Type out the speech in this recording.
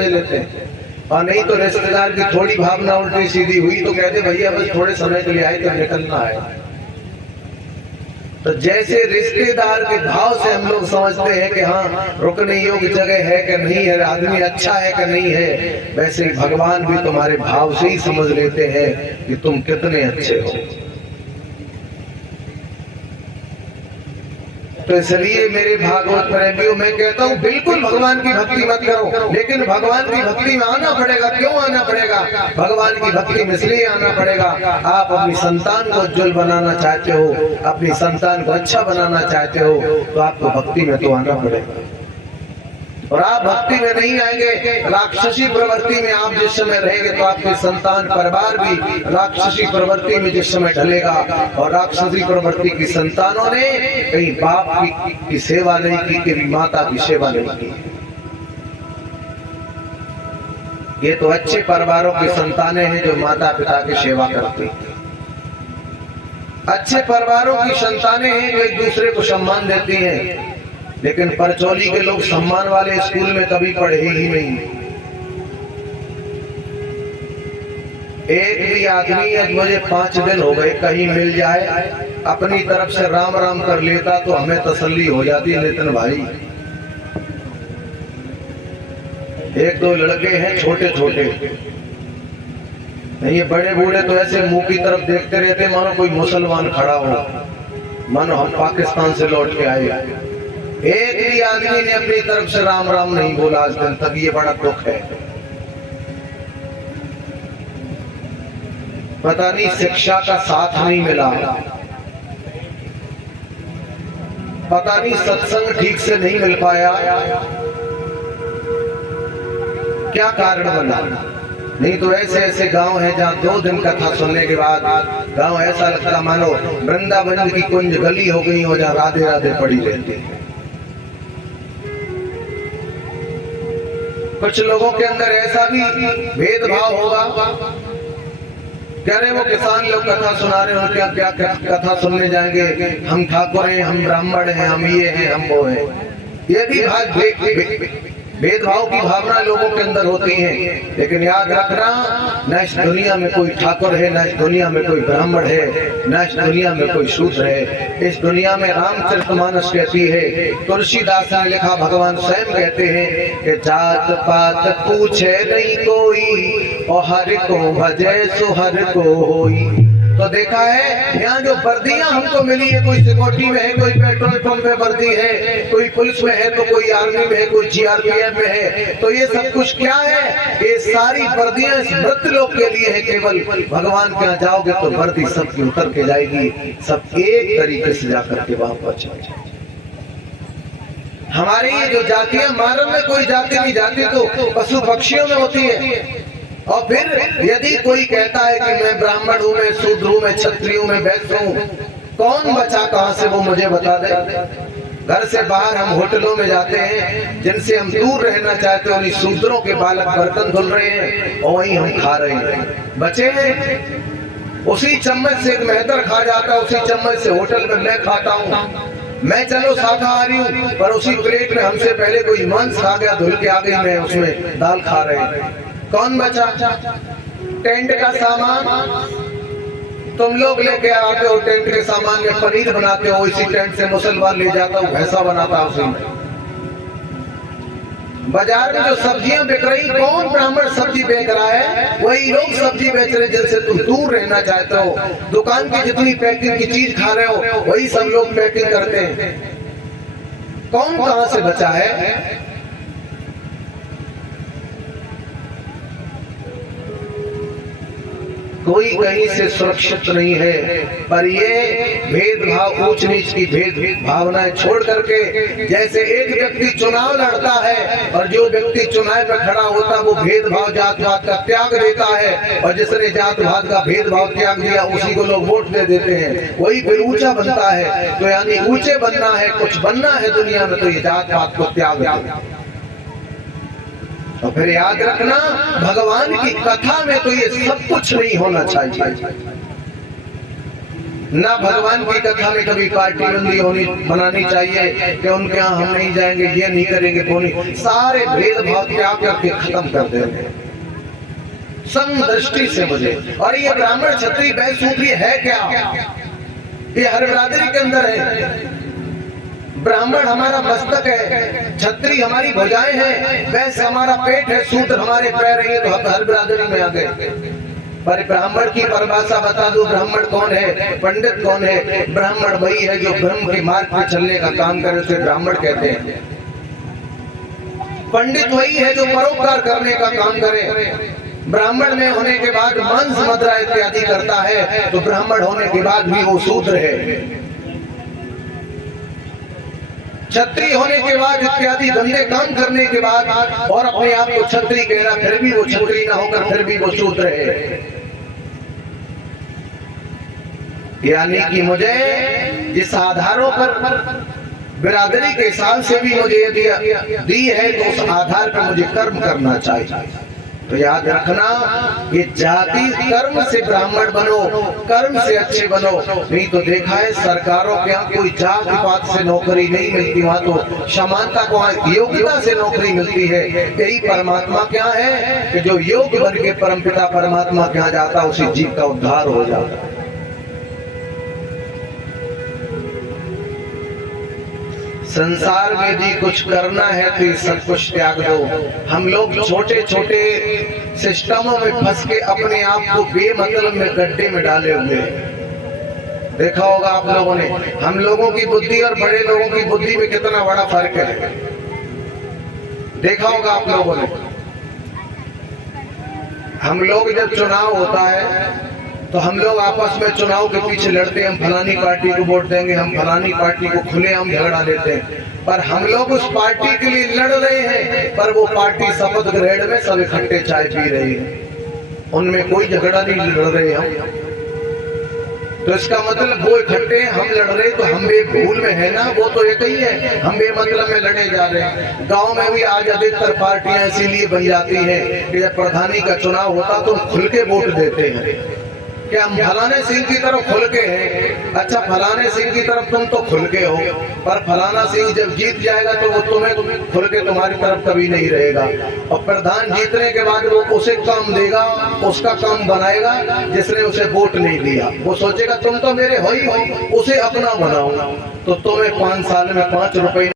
समझ लेते हैं। और नहीं तो रिश्तेदार की थोड़ी भावना उल्टी सीधी हुई तो कहते भैया बस थोड़े समय के लिए आए तो निकलना है। तो जैसे रिश्तेदार के भाव से हम लोग समझते हैं कि हाँ रुकने योग्य जगह है कि नहीं है, आदमी अच्छा है कि नहीं है, वैसे ही भगवान भी तुम्हारे भाव से ही समझ लेते हैं कि तुम कितने अच्छे हो। तो इसलिए मेरे भागवत प्रेमियों मैं कहता हूँ बिल्कुल भगवान की भक्ति मत करो, लेकिन भगवान की भक्ति में आना पड़ेगा। क्यों आना पड़ेगा? भगवान की भक्ति में इसलिए आना पड़ेगा, आप अपनी संतान को उज्जवल बनाना चाहते हो, अपनी संतान को अच्छा बनाना चाहते हो, तो आपको भक्ति में तो आना पड़ेगा। और आप भक्ति में नहीं आएंगे, राक्षसी प्रवृत्ति में आप जिस समय रहेंगे तो आपके संतान परिवार भी राक्षसी प्रवृत्ति में जिस समय ढलेगा। और राक्षसी प्रवृत्ति की संतानों ने कहीं बाप की सेवा नहीं की, कभी माता की सेवा नहीं की। ये तो अच्छे परिवारों की संतानें हैं जो माता पिता की सेवा करती हैं। अच्छे परिवारों की संतानें हैं जो एक दूसरे को सम्मान देती हैं। लेकिन परचौली के लोग सम्मान वाले स्कूल में कभी पढ़े ही नहीं। एक भी आदमी आज मुझे 5 दिन हो गए कहीं मिल जाए अपनी तरफ से राम राम कर लेता तो हमें तसल्ली हो जाती है। नितिन भाई, 1-2 लड़के हैं छोटे छोटे, ये बड़े बूढ़े तो ऐसे मुंह की तरफ देखते रहते मानो कोई मुसलमान खड़ा हो, मानो हम पाकिस्तान से लौट के आए। एक भी आदमी ने अपनी तरफ से राम राम नहीं बोला आज दिन तक। ये बड़ा दुख है। पता नहीं शिक्षा का साथ नहीं मिला, पता नहीं सत्संग ठीक से नहीं मिल पाया, क्या कारण बना? नहीं तो ऐसे ऐसे गांव हैं जहां 2 दिन कथा सुनने के बाद गांव ऐसा लगता मानो वृंदावन की कुंज गली हो गई हो जहां राधे राधे पड़ी रहती है। कुछ लोगों के अंदर ऐसा भी भेदभाव होगा, कह रहे वो किसान लोग कथा सुना रहे हो, क्या क्या कथा सुनने जाएंगे, हम ठाकुर हैं, हम ब्राह्मण हैं, हम ये हैं, हम वो हैं। ये भी भेदभाव की भावना लोगों के अंदर होती है। लेकिन याद रखना, न इस दुनिया में कोई ठाकुर है, न इस दुनिया में कोई ब्राह्मण है, न इस दुनिया में कोई शूद्र है। इस दुनिया में रामचरितमानस कहती है, तुलसीदास ने लिखा, भगवान स्वयं कहते हैं कि जात पात पूछे नहीं कोई और हर को भजे सो हर को होई। तो देखा है यहाँ जो वर्दियां हमको मिली है, कोई सिक्योरिटी में है, कोई पेट्रोल पंप में वर्दी है, कोई पुलिस में है, तो कोई आर्मी में है, कोई जीआरपीएफ में है। तो ये सब कुछ क्या है? ये सारी वर्दियां इस मृत लोग के लिए है। केवल भगवान के यहाँ जाओगे तो वर्दी सबकी उतर के जाएगी, सब एक तरीके से जाकर के वापस जाएगी। हमारी ये जो जातियां, मानव में कोई जाति नहीं, जाति तो पशु पक्षियों में होती है। और फिर यदि कोई कहता है कि मैं ब्राह्मण हूं, मैं शूद्र हूं, मैं क्षत्रिय हूं, मैं वैश्य हूं, कौन बचा कहां से वो मुझे बता दे। घर से बाहर हम होटलों में जाते हैं, जिनसे हम दूर रहना चाहते हैं, उन्हीं शूद्रों के बालक बर्तन धुल रहे हैं और वहीं हम खा रहे हैं। बचे हैं उसी चम्मच से एक मेहतर खा जाता है, उसी चम्मच से होटल में मैं खाता हूँ। मैं चलो शाकाहारी हूँ, पर उसी प्लेट में हमसे पहले कोई मांस खा गया, धुल के आ गई, मैं उसमें दाल खा रहे हैं। कौन बचा? टेंट का सामान तुम लोग लेके आते हो, टेंट के सामान में पनीर बनाते हो, इसी टेंट से मुसलमान ले जाता हूँ, भैंसा बनाता है उसी में। बाजार में जो सब्जियां बिक रही, कौन ब्राह्मण सब्जी बेच रहा है? वही लोग सब्जी बेच रहे जिनसे तुम दूर रहना चाहते हो। दुकान की जितनी पैकिंग की चीज खा रहे हो, वही सब लोग पैकिंग करते हैं। कौन कहां से बचा है? कोई कहीं से सुरक्षित नहीं है। पर ये भेदभाव, ऊंच नीच की भेद भावनाएं छोड़ करके, जैसे एक व्यक्ति चुनाव लड़ता है और जो व्यक्ति चुनाव पे खड़ा होता है वो भेदभाव जातवाद का त्याग देता है, और जिसने जातवाद का भेदभाव त्याग दिया उसी को लोग वोट दे देते हैं, वही फिर ऊंचा बनता है। तो यानी ऊंचे बनना है, कुछ बनना है दुनिया में, तो ये जातवाद को त्याग देना। और फिर याद रखना, भगवान की कथा में तो ये सब कुछ नहीं होना चाहिए। ना भगवान की कथा में कभी पार्टी बंदी बनानी चाहिए कि उनके यहाँ हम नहीं जाएंगे, ये नहीं करेंगे, वो नहीं। सारे भेदभाव क्या करके खत्म कर देंगे समदृष्टि से मुझे। और ये ब्राह्मण क्षत्रिय वैश्य शूद्र है क्या? ये हर बिरादरी के अंदर है। ब्राह्मण हमारा मस्तक है, क्षत्रिय हमारी भुजाएं हैं, वैश्य हमारा पेट है, शूद्र हमारे पैर हैं। तो हर बिरादरी में आ गए। पर ब्राह्मण की परिभाषा बता दो, ब्राह्मण कौन है, पंडित कौन है? ब्राह्मण वही है जो ब्रह्म के मार्ग पर चलने का काम करे, उसे ब्राह्मण कहते हैं। पंडित वही है जो परोपकार करने का काम करे। ब्राह्मण में होने के बाद मांस मदिरा इत्यादि करता है, तो ब्राह्मण होने के बाद भी वो शूद्र है। क्षत्रिय होने के बाद इत्यादि गंदे काम करने के बाद और अपने आप को क्षत्रिय कहना, फिर भी वो क्षत्रिय ना होकर फिर भी वो शूद्र है। यानी कि मुझे जिस आधारों पर बिरादरी के हिसाब से भी मुझे दी है, तो उस आधार पर मुझे कर्म करना चाहिए। तो याद रखना, ये जाति कर्म से ब्राह्मण बनो, कर्म से अच्छे बनो। नहीं तो देखा है सरकारों के यहाँ कोई जात पात से नौकरी नहीं मिलती, वहां तो समानता को योग्यता से नौकरी मिलती है। यही परमात्मा क्या है कि जो योग्य बन के परमपिता परमात्मा के यहाँ जाता, उसी जीव का उद्धार हो जाता है। संसार में भी कुछ करना है तो ये सब कुछ त्याग दो। हम लोग छोटे छोटे सिस्टमों में फंस के अपने आप को बेमतलब में गड्ढे में डाले हुए हैं। देखा होगा आप लोगों ने, हम लोगों की बुद्धि और बड़े लोगों की बुद्धि में कितना बड़ा फर्क है। देखा होगा आप लोगों ने, हम लोग जब चुनाव होता है तो हम लोग आपस में चुनाव के पीछे लड़ते हैं, हम फलानी पार्टी को वोट देंगे, हम फलानी पार्टी को खुले हम झगड़ा देते हैं। पर हम लोग उस पार्टी के लिए लड़ रहे हैं, पर वो पार्टी शपथ ग्रहण में सब इकट्ठे चाय पी रही है, उनमें कोई झगड़ा नहीं लड़ रहे हम। तो इसका मतलब वो इकट्ठे हम लड़ रहे, तो हम बेभूल में है ना, वो तो एक ही है, हम बेमतलब में लड़े जा रहे हैं। गांव में भी आज अधिकतर पार्टियां इसीलिए बन जाती है कि जब प्रधानी का चुनाव होता तो खुल के वोट देते हैं कि हम फलाने सिंह की तरफ खुल के हैं। अच्छा, फलाने सिंह की तरफ तुम तो खुल के हो, पर फलाना सिंह जब जीत जाएगा तो वो तुम्हें खुल के तुम्हारी तरफ कभी नहीं रहेगा। और प्रधान जीतने के बाद वो उसे काम देगा, उसका काम बनाएगा जिसने उसे वोट नहीं दिया। वो सोचेगा तुम तो मेरे हो ही हो, उसे अपना बनाओ। तो तुम्हें 5 साल में 5 रुपए